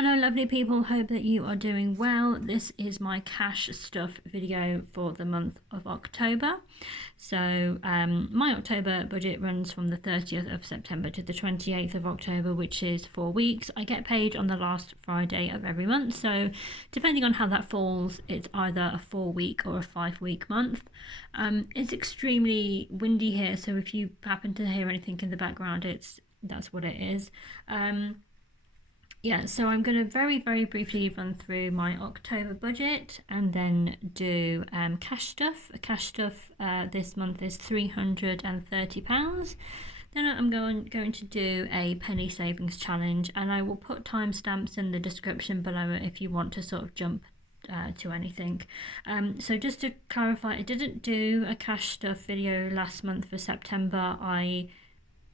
Hello lovely people, hope that you are doing well. This is my cash stuff video for the month of October. So my October budget runs from the 30th of September to the 28th of October, which is 4 weeks. I get paid on the last Friday of every month, so depending on how that falls, it's either a 4-week or a 5-week month. It's extremely windy here, so if you happen to hear anything in the background, that's what it is. So I'm going to very briefly run through my October budget and then do cash stuff. Cash stuff this month is £330. Then I'm going to do a penny savings challenge, and I will put timestamps in the description below if you want to sort of jump to anything. So just to clarify, I didn't do a cash stuff video last month for September. I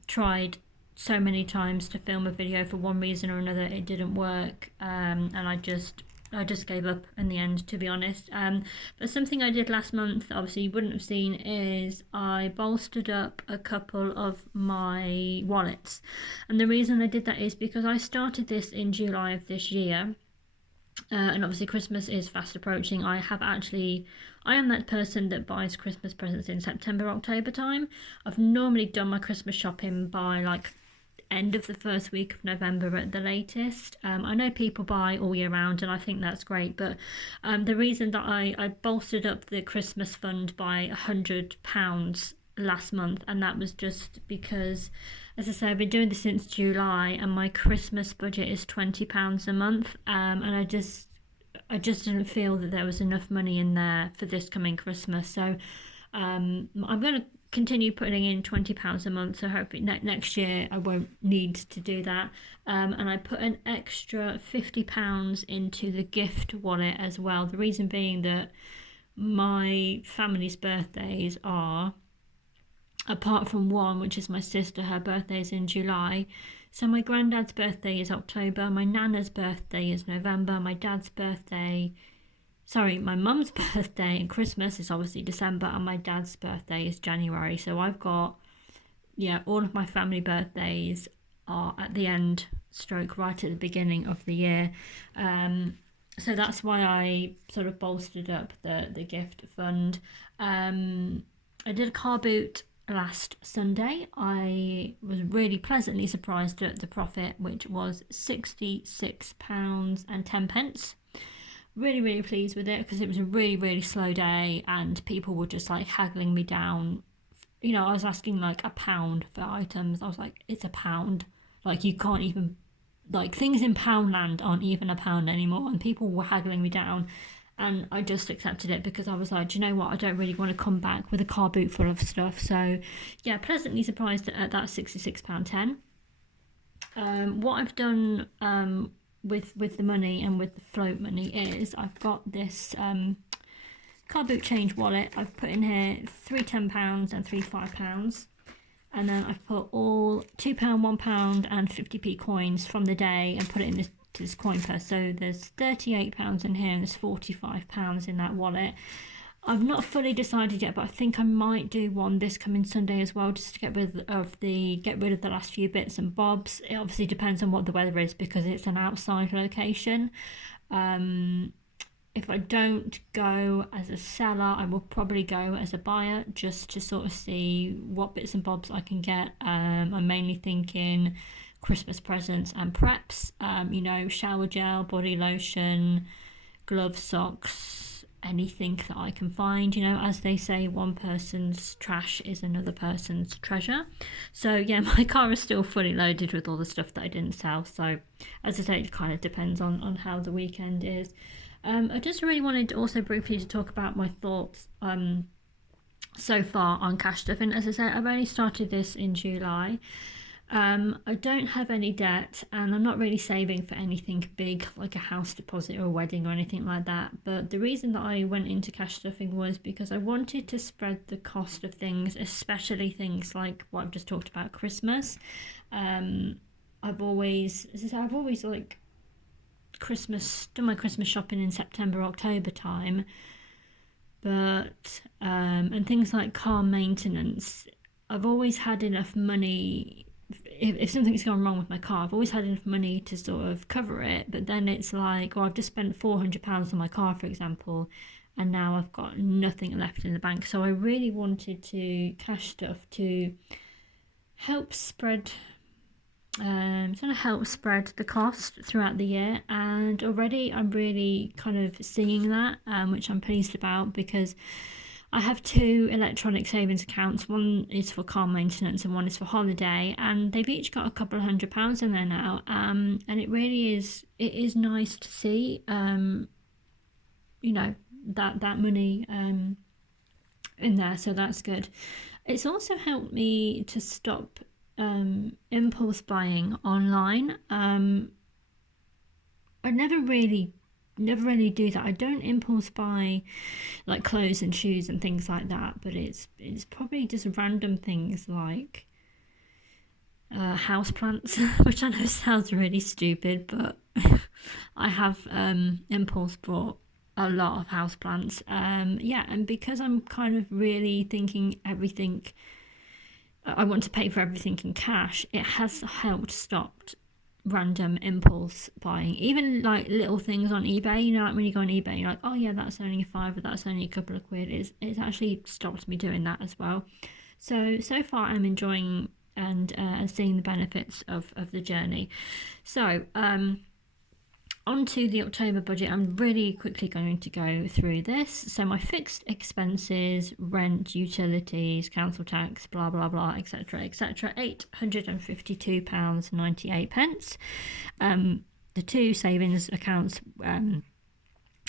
tried so many times to film a video. For one reason or another it didn't work, and I just gave up in the end, to be honest. But something I did last month, obviously you wouldn't have seen, is I bolstered up a couple of my wallets. And the reason I did that is because I started this in July of this year, and obviously Christmas is fast approaching. I am that person that buys Christmas presents in September, October time. I've normally done my Christmas shopping by like end of the first week of November at the latest. I know people buy all year round, and I think that's great, but the reason that I bolstered up the Christmas fund by £100 last month, and that was just because, as I say, I've been doing this since July, and my Christmas budget is £20 a month, and I just didn't feel that there was enough money in there for this coming Christmas. So I'm going to continue putting in £20 a month, so hopefully next year I won't need to do that. And I put an extra £50 into the gift wallet as well. The reason being that my family's birthdays are, apart from one, which is my sister, her birthday is in July. So my granddad's birthday is October, my nana's birthday is November, my mum's birthday and Christmas is obviously December, and my dad's birthday is January. So I've got, all of my family birthdays are at the end, stroke right at the beginning of the year. So that's why I sort of bolstered up the gift fund. I did a Carboot last Sunday. I was really pleasantly surprised at the profit, which was £66.10. Really pleased with it, because it was a really slow day and people were just like haggling me down. I was asking like £1 for items. I was like, it's £1. Like, you can't even, like, things in Poundland aren't even £1 anymore, and people were haggling me down. And I just accepted it because I was like, do you know what, I don't really want to come back with a car boot full of stuff. So yeah, pleasantly surprised at that £66.10. What I've done with the money and with the float money is I've got this Carboot change wallet. I've put in here 3 £10 and 3 £5, and then I've put all £2, £1 and 50p coins from the day and put it in this coin purse. So there's £38 in here and there's £45 in that wallet. I've not fully decided yet, but I think I might do one this coming Sunday as well, just to get rid of the last few bits and bobs. It obviously depends on what the weather is, because it's an outside location. If I don't go as a seller, I will probably go as a buyer, just to sort of see what bits and bobs I can get. I'm mainly thinking Christmas presents and preps, shower gel, body lotion, gloves, socks, anything that I can find. As they say, one person's trash is another person's treasure. So yeah, my car is still fully loaded with all the stuff that I didn't sell. So as I say, it kind of depends on how the weekend is. I just really wanted to also briefly to talk about my thoughts so far on cash stuff. And as I said, I've only started this in July. I don't have any debt, and I'm not really saving for anything big like a house deposit or a wedding or anything like that. But the reason that I went into cash stuffing was because I wanted to spread the cost of things, especially things like what I've just talked about, Christmas. I've always like done my Christmas shopping in September, October time, but and things like car maintenance, I've always had enough money if something's gone wrong with my car, I've always had enough money to sort of cover it, but then it's like, well, I've just spent £400 on my car, for example, and now I've got nothing left in the bank. So I really wanted to cash stuff to help spread the cost throughout the year, and already I'm really kind of seeing that, which I'm pleased about, because I have 2 electronic savings accounts. One is for car maintenance and one is for holiday, and they've each got a couple of £100 in there now, and it really is nice to see that money in there, so that's good. It's also helped me to stop impulse buying online. I never really do that. I don't impulse buy like clothes and shoes and things like that, but it's probably just random things like house plants, which I know sounds really stupid, but I have impulse bought a lot of house plants. And because I'm kind of really thinking everything, I want to pay for everything in cash, it has helped stop random impulse buying. Even like little things on eBay, like when you go on eBay, you're like, oh yeah, that's only a £5, that's only a couple of quid. It's actually stopped me doing that as well. So far I'm enjoying and seeing the benefits of the journey. So on to the October budget. I'm really quickly going to go through this. So my fixed expenses, rent, utilities, council tax, blah blah blah, etc, £852.98. The 2 savings accounts,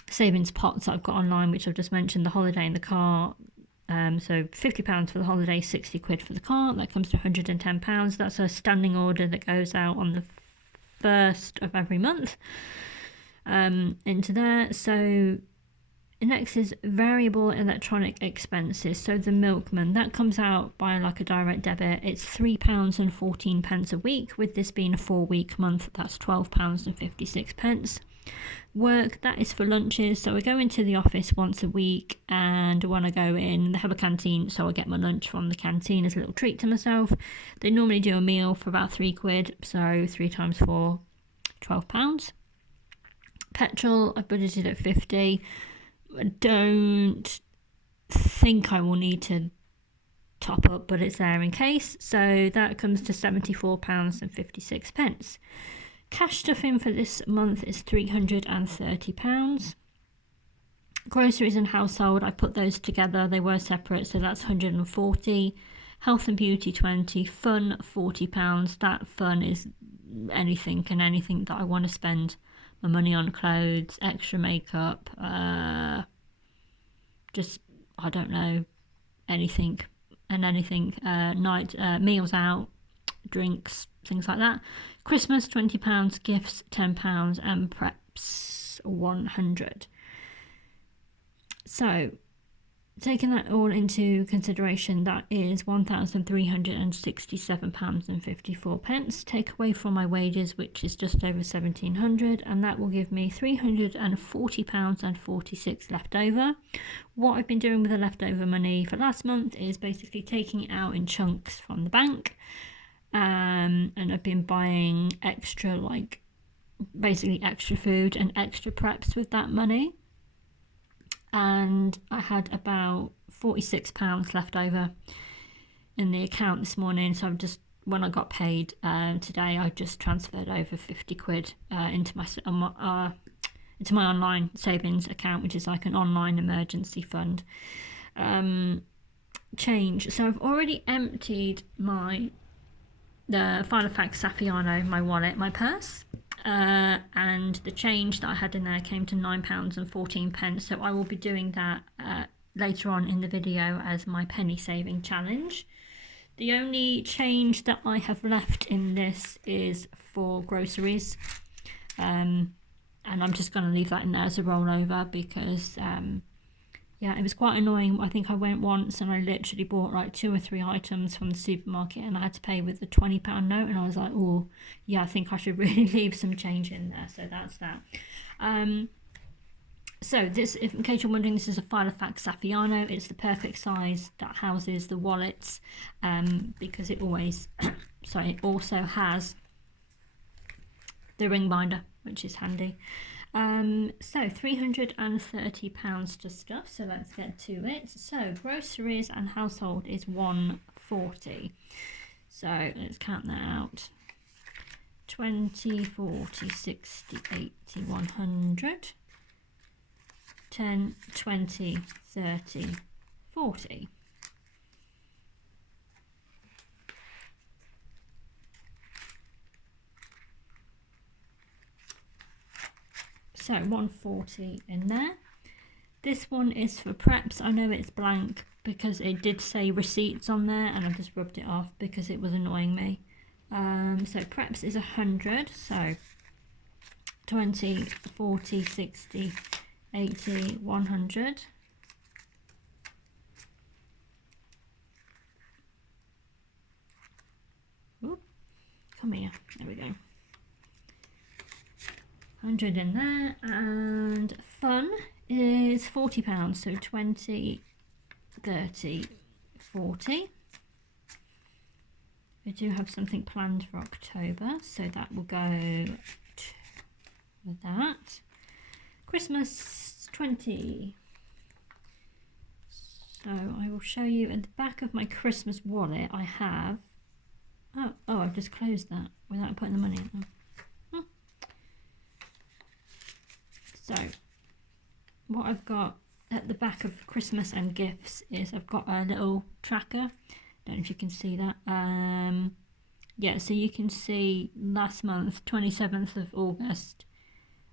savings pots that I've got online, which I've just mentioned, the holiday and the car. So £50 for the holiday, 60 quid for the car. That comes to £110. That's a standing order that goes out on the 1st of every month into there. So next is variable electronic expenses. So the milkman, that comes out by like a direct debit. It's £3.14 a week. With this being a 4-week month, that's £12.56. Work, that is for lunches. So I go into the office once a week, and when I go in, they have a canteen, so I get my lunch from the canteen as a little treat to myself. They normally do a meal for about £3, so 3 times 4, £12. Petrol, I budgeted at 50. I don't think I will need to top up, but it's there in case. So that comes to £74.56. Cash stuff in for this month is £330. Groceries and household, I put those together. They were separate, so that's £140. Health and beauty, £20. Fun, £40. That fun is anything that I want to spend my money on: clothes, extra makeup, just, I don't know, anything and anything. Meals out, drinks, things like that. Christmas, £20. Gifts, £10. And preps, £100. So taking that all into consideration, that is £1,367.54. Take away from my wages, which is just over £1,700, and that will give me £340.46 left over. What I've been doing with the leftover money for last month is basically taking it out in chunks from the bank, and I've been buying extra, like basically extra food and extra preps with that money. And I had about £46 left over in the account this morning. So I've just, when I got paid today, I just transferred over 50 quid into my online savings account, which is like an online emergency fund. Change. So I've already emptied the Filofax Saffiano, my wallet, my purse. And the change that I had in there came to £9.14. So I will be doing that later on in the video as my penny saving challenge. The only change that I have left in this is for groceries, and I'm just going to leave that in there as a rollover because it was quite annoying. I think I went once and I literally bought like 2 or 3 items from the supermarket, and I had to pay with the £20 note, and I was like, oh yeah, I think I should really leave some change in there. So that's that. So this, if in case you're wondering, this is a Filofax Saffiano. It's the perfect size that houses the wallets, because it always sorry, it also has the ring binder, which is handy. So £330 to stuff, so let's get to it. So groceries and household is £140. So let's count that out. 20, 40, 60, 80, 100, 10, 20, 30, 40. So 140 in there. This one is for preps. I know it's blank because it did say receipts on there and I just rubbed it off because it was annoying me. So preps is 100. So 20, 40, 60, 80, 100. Ooh, come here. There we go. 100 in there, and fun is £40, so 20, 30, 40. We do have something planned for October, so that will go with that. Christmas 20. So I will show you at the back of my Christmas wallet I have, oh I've just closed that without putting the money in. So what I've got at the back of Christmas and gifts is I've got a little tracker. Don't know if you can see that. Yeah, so you can see last month, 27th of August,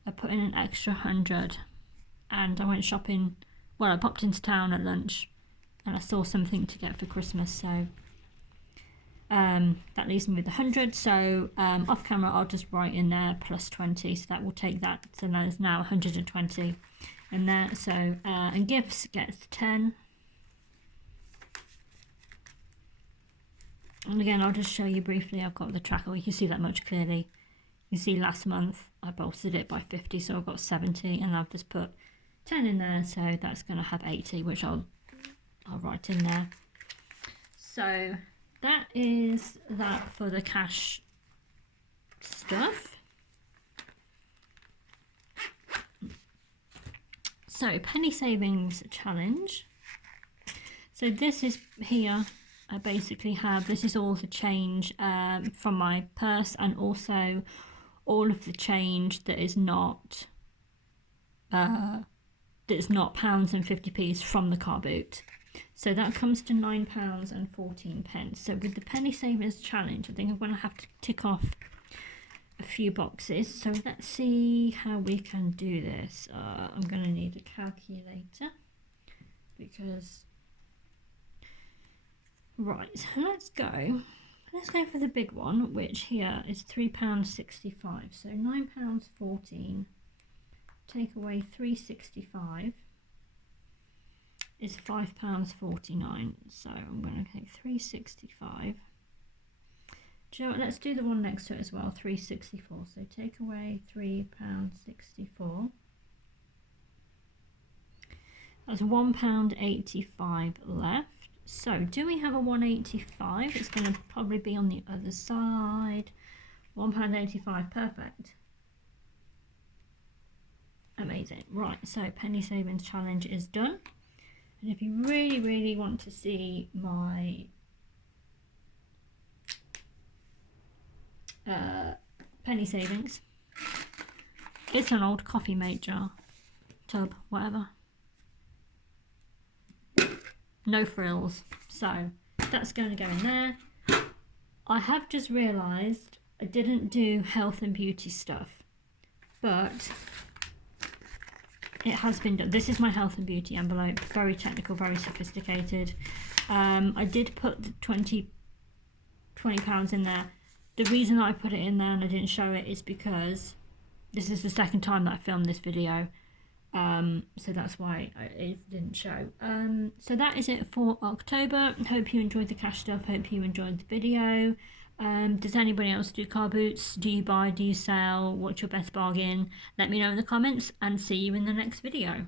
I put in an extra 100 and I went shopping. Well, I popped into town at lunch and I saw something to get for Christmas, so that leaves me with 100. So off camera I'll just write in there plus 20, so that will take that, so there's now 120 in there. So and gifts gets 10. And again, I'll just show you briefly. I've got the tracker, you can see that much clearly. You see last month I bolstered it by 50, so I've got 70, and I've just put 10 in there, so that's going to have 80, which I'll write in there. So that is that for the cash stuff. So penny savings challenge. So this is here. I basically have, this is all the change from my purse, and also all of the change that is not pounds and 50p's from the Carboot. So that comes to £9.14. So with the penny savers challenge, I think I'm going to have to tick off a few boxes. So let's see how we can do this. I'm going to need a calculator because, right, so let's go for the big one, which here is £3.65. So £9.14, take away £3.65 is £5.49. So I'm going to take £3.65. Do you know what? Let's do the one next to it as well, £3.64. So take away £3.64. That's £1.85 left. So do we have a 185? It's going to probably be on the other side. £1.85, perfect. Amazing. Right, so penny savings challenge is done. And if you really want to see my penny savings, it's an old coffee mate jar, tub, whatever. No frills, so that's going to go in there. I have just realised I didn't do health and beauty stuff, but it has been done. This is my health and beauty envelope, very technical, very sophisticated. I did put the £20 in there. The reason I put it in there and I didn't show it is because this is the second time that I filmed this video. So that's why it didn't show. So that is it for October. Hope you enjoyed the cash stuff. Hope you enjoyed the video. Does anybody else do car boots? Do you buy? Do you sell? What's your best bargain? Let me know in the comments, and see you in the next video.